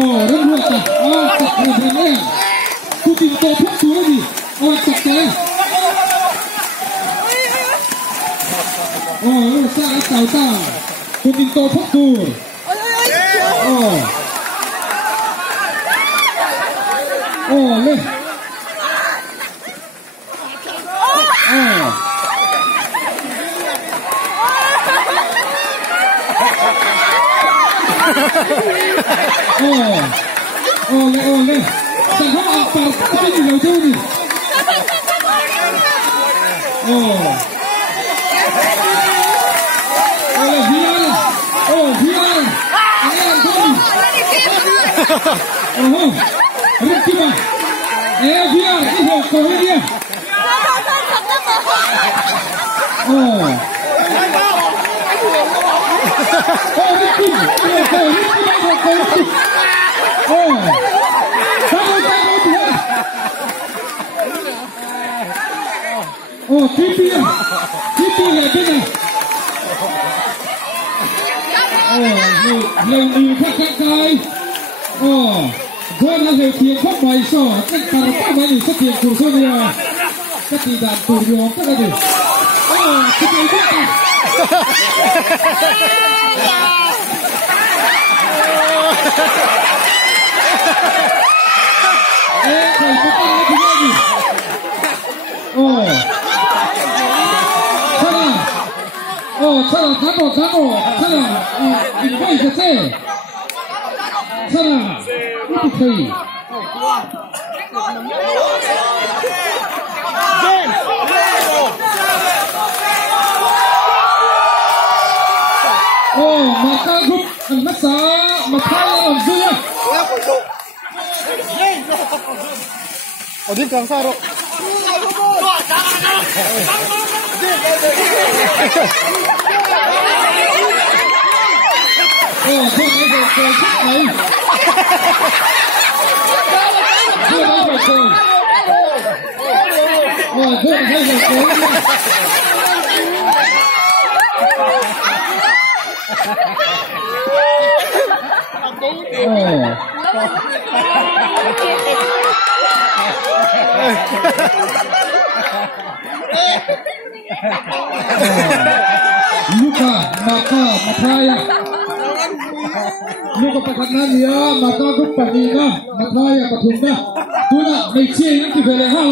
rất luôn tập tập thành em cô tìm tô thuốc xuống gì tập cái lúc xa đã cào ta cô tìm tô thuốc xuống lên lên chẳng hạn ăn vào cái gì đầu tiên đi Vian anh em thôi rất kịp à Vian cái hồ cầu lên đi Kitty là bên này lần đi khắc cái Buona che ti fa mai so, che parla mai so che curso di che ti dà turio, che vedi? Che ti fa? Poi che vedi? Sana, il poi che sei? Sana, non ti sei. Maka group ang nasa matay ang zuya. Odin kang saro. Luka, maka, mataya. Luka pagkatnan niya, maka gupagina, mataya, patunga. Tuna, may siya yung kibele ha.